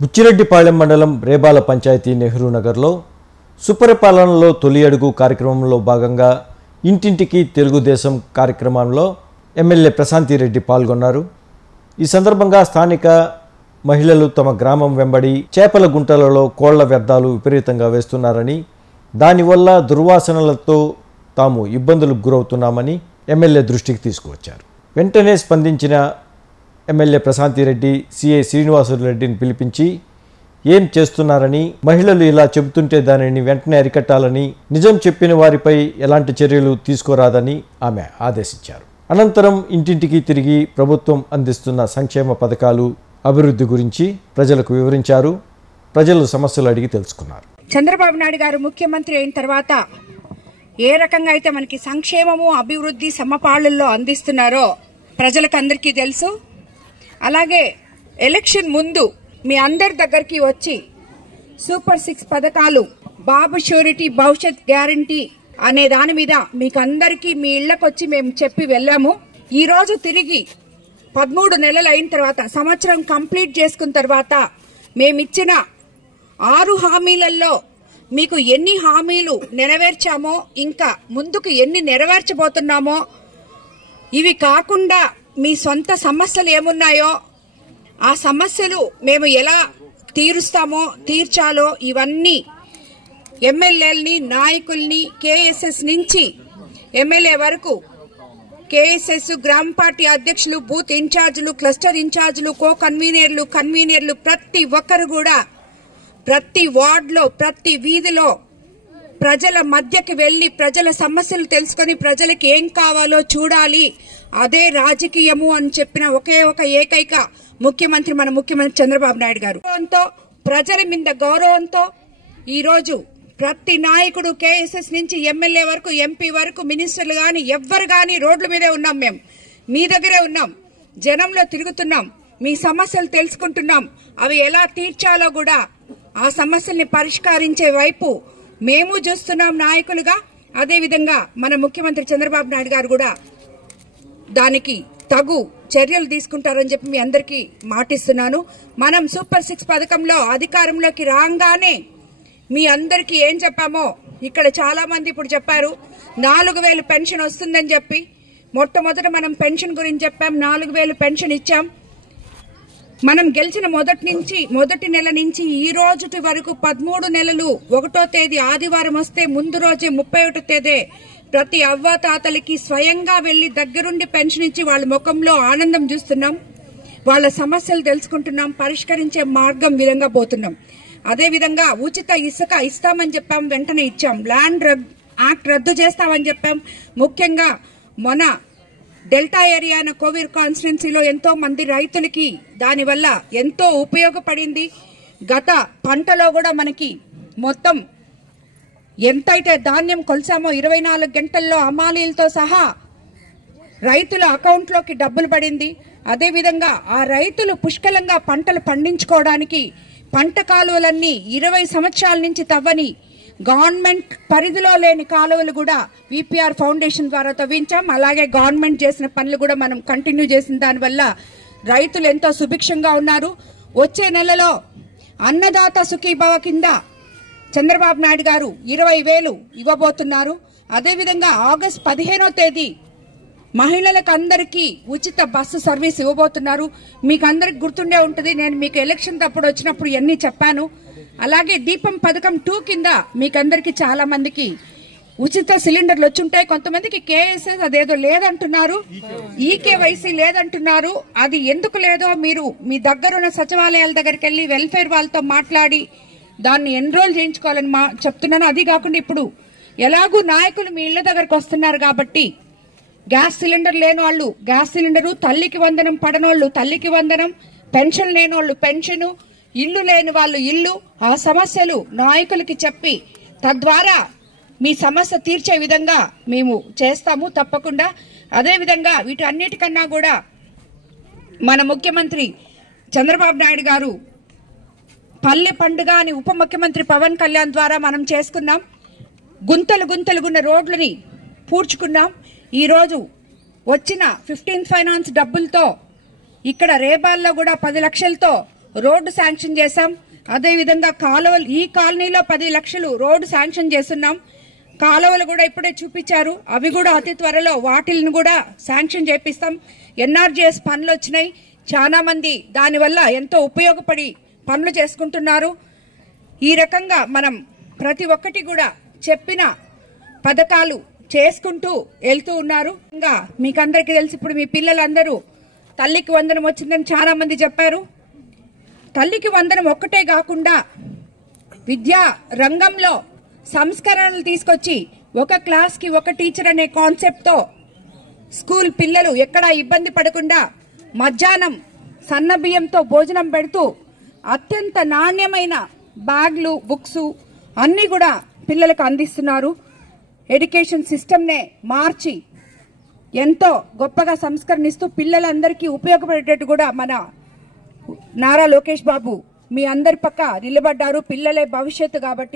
బుచ్చిరెడ్డిపాళెం మండలం రేబాల పంచాయతీ నెహ్రూ నగర్లో సుపరిపాలనలో తొలి అడుగు కార్యక్రమంలో భాగంగా ఇంటింటికి తెలుగుదేశం కార్యక్రమంలో ఎమ్మెల్యే ప్రశాంతిరెడ్డి పాల్గొన్నారు. ఈ సందర్భంగా స్థానిక మహిళలు తమ గ్రామం వెంబడి చేపల గుంటలలో కోళ్ల వ్యర్థాలు విపరీతంగా వేస్తున్నారని, దానివల్ల దుర్వాసనలతో తాము ఇబ్బందులకు గురవుతున్నామని ఎమ్మెల్యే దృష్టికి తీసుకువచ్చారు. వెంటనే స్పందించిన ఎమ్మెల్యే ప్రశాంతిరెడ్డి సిఐ శ్రీనివాసరెడ్డిని పిలిపించి ఏం చేస్తున్నారని, మహిళలు ఇలా చెబుతుంటే దానిని వెంటనే అరికట్టాలని, నిజం చెప్పిన వారిపై ఎలాంటి చర్యలు తీసుకోరాదని ఆమె ఆదేశించారు. అనంతరం ఇంటింటికి తిరిగి ప్రభుత్వం అందిస్తున్న సంక్షేమ పథకాలు, అభివృద్ధి గురించి ప్రజలకు వివరించారు. ప్రజలు సమస్యలు అడిగి తెలుసుకున్నారు. చంద్రబాబు నాయుడు గారు ముఖ్యమంత్రి అయిన తర్వాత ఏ రకంగా అయితే మనకి సంక్షేమము అభివృద్ధి సమపాళ్లలో అందిస్తున్నారో ప్రజలకు అందరికీ తెలుసు. అలాగే ఎలక్షన్ ముందు మీ అందరి దగ్గరికి వచ్చి సూపర్ 6 పథకాలు, బాబు షూరిటీ, భవిష్యత్ గ్యారంటీ అనే దాని మీద మీకు అందరికీ మీ ఇళ్లకొచ్చి మేము చెప్పి వెళ్ళాము. ఈ రోజు తిరిగి 13 నెలలు అయిన తర్వాత, సంవత్సరం కంప్లీట్ చేసుకున్న తర్వాత మేమిచ్చిన 6 హామీలలో మీకు ఎన్ని హామీలు నెరవేర్చామో, ఇంకా ముందుకు ఎన్ని నెరవేర్చబోతున్నామో, ఇవి కాకుండా మీ సొంత సమస్యలు ఏమున్నాయో ఆ సమస్యలు మేము ఎలా తీర్చాలో ఇవన్నీ ఎమ్మెల్యేలని, నాయకుల్ని, కేఎస్ఎస్ నుంచి ఎమ్మెల్యే వరకు, కేఎస్ఎస్, గ్రామ పార్టీ అధ్యక్షులు, బూత్ ఇన్ఛార్జీలు, క్లస్టర్ ఇన్ఛార్జీలు, కో కన్వీనర్లు ప్రతి ఒక్కరు కూడా ప్రతి వార్డులో, ప్రతి వీధిలో ప్రజల మధ్యకి వెళ్లి ప్రజల సమస్యలు తెలుసుకుని ప్రజలకు ఏం కావాలో చూడాలి, అదే రాజకీయము అని చెప్పిన ఒకే ఒక ఏకైక ముఖ్యమంత్రి మన ముఖ్యమంత్రి చంద్రబాబు నాయుడు గారు. ప్రజల మీద గౌరవంతో ఈరోజు ప్రతి నాయకుడు, కేఎస్ఎస్ నుంచి ఎమ్మెల్యే వరకు, ఎంపీ వరకు, మినిస్టర్లు గాని ఎవ్వరు గాని రోడ్ల మీదే ఉన్నాం. మేము మీ దగ్గరే ఉన్నాం, జనంలో తిరుగుతున్నాం, మీ సమస్యలు తెలుసుకుంటున్నాం. అవి ఎలా తీర్చాలో కూడా ఆ సమస్యల్ని పరిష్కరించే వైపు మేము చూస్తున్నాం నాయకులుగా. అదేవిధంగా మన ముఖ్యమంత్రి చంద్రబాబు నాయుడు గారు కూడా దానికి తగు చర్యలు తీసుకుంటారని చెప్పి మీ అందరికీ మాటిస్తున్నాను. మనం సూపర్ 6 పథకంలో అధికారంలోకి రాగానే మీ అందరికీ ఏం చెప్పామో ఇక్కడ చాలా మంది ఇప్పుడు చెప్పారు. 4000 పెన్షన్ వస్తుందని చెప్పి మొట్టమొదట మనం పెన్షన్ గురించి చెప్పాం. 4000 పెన్షన్ ఇచ్చాం. మనం గెలిచిన మొదటి నెల నుంచి ఈ రోజు వరకు 13 నెలలు 1వ తేదీ ఆదివారం వస్తే ముందు రోజే 31వ తేదీ ప్రతి అవ్వాతాతలకి స్వయంగా వెళ్లి దగ్గరుండి పెన్షన్ ఇచ్చి వాళ్ళ ముఖంలో ఆనందం చూస్తున్నాం. వాళ్ళ సమస్యలు తెలుసుకుంటున్నాం, పరిష్కరించే మార్గం విధంగా పోతున్నాం. అదేవిధంగా ఉచిత ఇసుక ఇస్తామని చెప్పాం, వెంటనే ఇచ్చాం. ల్యాండ్ యాక్ట్ రద్దు చేస్తామని చెప్పాం. ముఖ్యంగా మన డెల్టా ఏరియా కోవిడ్ కాన్స్టిట్యున్సీలో ఎంతో మంది రైతులకి దానివల్ల ఎంతో ఉపయోగపడింది. గత పంటలో కూడా మనకి మొత్తం ఎంతైతే ధాన్యం కొలిసామో 24 గంటల్లో అమాలీలతో సహా రైతుల అకౌంట్లోకి డబ్బులు పడింది. అదేవిధంగా ఆ రైతులు పుష్కలంగా పంటలు పండించుకోవడానికి పంట కాలువలన్నీ 20 సంవత్సరాల నుంచి తవ్వని, గవర్నమెంట్ పరిధిలో లేని కాలువలు కూడా విపిఆర్ ఫౌండేషన్ ద్వారా తవ్వించాం. అలాగే గవర్నమెంట్ చేసిన పనులు కూడా మనం కంటిన్యూ చేసిన దానివల్ల రైతులు ఎంతో సుభిక్షంగా ఉన్నారు. వచ్చే నెలలో అన్నదాత సుఖీభవ కింద చంద్రబాబు నాయుడు గారు 20,000 ఇవ్వబోతున్నారు. అదేవిధంగా ఆగస్టు 15వ తేదీ మహిళలకు అందరికీ ఉచిత బస్సు సర్వీస్ ఇవ్వబోతున్నారు. మీకు అందరికి గుర్తుండే ఉంటుంది, నేను మీకు ఎలక్షన్ తప్పుడు వచ్చినప్పుడు ఇవన్నీ చెప్పాను. అలాగే దీపం పథకం 2 కింద మీకందరికి చాలా మందికి ఉచిత సిలిండర్లు వచ్చుంటాయి. కొంతమందికి కేఎస్ఎస్ అదేదో లేదంటున్నారు, ఈకేవైసీ లేదంటున్నారు. అది ఎందుకు లేదో మీరు మీ దగ్గరున్న సచివాలయాల దగ్గరికి వెళ్లి వెల్ఫేర్ వాళ్ళతో మాట్లాడి దాన్ని ఎన్రోల్ చేయించుకోవాలని చెప్తున్నాను. అది కాకుండా ఇప్పుడు ఎలాగూ నాయకులు మీ ఇళ్ల దగ్గరకు వస్తున్నారు కాబట్టి గ్యాస్ సిలిండర్ లేని వాళ్ళు గ్యాస్ సిలిండరు, తల్లికి వందనం పడనోళ్లు తల్లికి వందనం, పెన్షన్ లేనోళ్లు పెన్షను, ఇల్లు లేని వాళ్ళు ఇల్లు, ఆ సమస్యలు నాయకులకి చెప్పి తద్వారా మీ సమస్య తీర్చే విధంగా మేము చేస్తాము తప్పకుండా. అదేవిధంగా వీటన్నిటికన్నా కూడా మన ముఖ్యమంత్రి చంద్రబాబు నాయుడు గారు పల్లె పండుగ అని ఉప ముఖ్యమంత్రి పవన్ కళ్యాణ్ ద్వారా మనం చేసుకున్నాం. గుంతలుగున్న రోడ్లని పూడ్చుకున్నాం. ఈరోజు వచ్చిన 15th ఫైనాన్స్ డబ్బులతో ఇక్కడ రేబాల్లో కూడా 10 లక్షలతో రోడ్డు శాంక్షన్ చేశాం. అదేవిధంగా కాలువలు, ఈ కాలనీలో 10 లక్షలు రోడ్డు శాంక్షన్ చేస్తున్నాం. కాలువలు కూడా ఇప్పుడే చూపించారు, అవి కూడా అతి త్వరలో వాటిని కూడా శాంక్షన్ చేపిస్తాం. ఎన్ఆర్జీఎస్ పనులు వచ్చినాయి, చాలా మంది దానివల్ల ఎంతో ఉపయోగపడి పనులు చేసుకుంటున్నారు. ఈ రకంగా మనం ప్రతి ఒక్కటి కూడా చెప్పిన పథకాలు చేసుకుంటూ వెళ్తూ ఉన్నారు. ఇంకా మీకందరికీ తెలిసి ఇప్పుడు మీ పిల్లలందరూ తల్లికి వందనం వచ్చిందని చాలా మంది చెప్పారు. తల్లికి వందనం ఒక్కటే కాకుండా విద్యా రంగంలో సంస్కరణలు తీసుకొచ్చి ఒక క్లాస్కి ఒక టీచర్ అనే కాన్సెప్ట్తో స్కూల్ పిల్లలు ఎక్కడా ఇబ్బంది పడకుండా మధ్యాహ్నం సన్న బియ్యంతో భోజనం పెడుతూ అత్యంత నాణ్యమైన బ్యాగ్లు, బుక్స్ అన్నీ కూడా పిల్లలకు అందిస్తున్నారు. ఎడ్యుకేషన్ సిస్టమ్నే మార్చి ఎంతో గొప్పగా సంస్కరణిస్తూ పిల్లలందరికీ ఉపయోగపడేటట్టు కూడా మన నారా లోకేష్ బాబు మీ అందరి పక్క నిలబడ్డారు. పిల్లలే భవిష్యత్తు కాబట్టి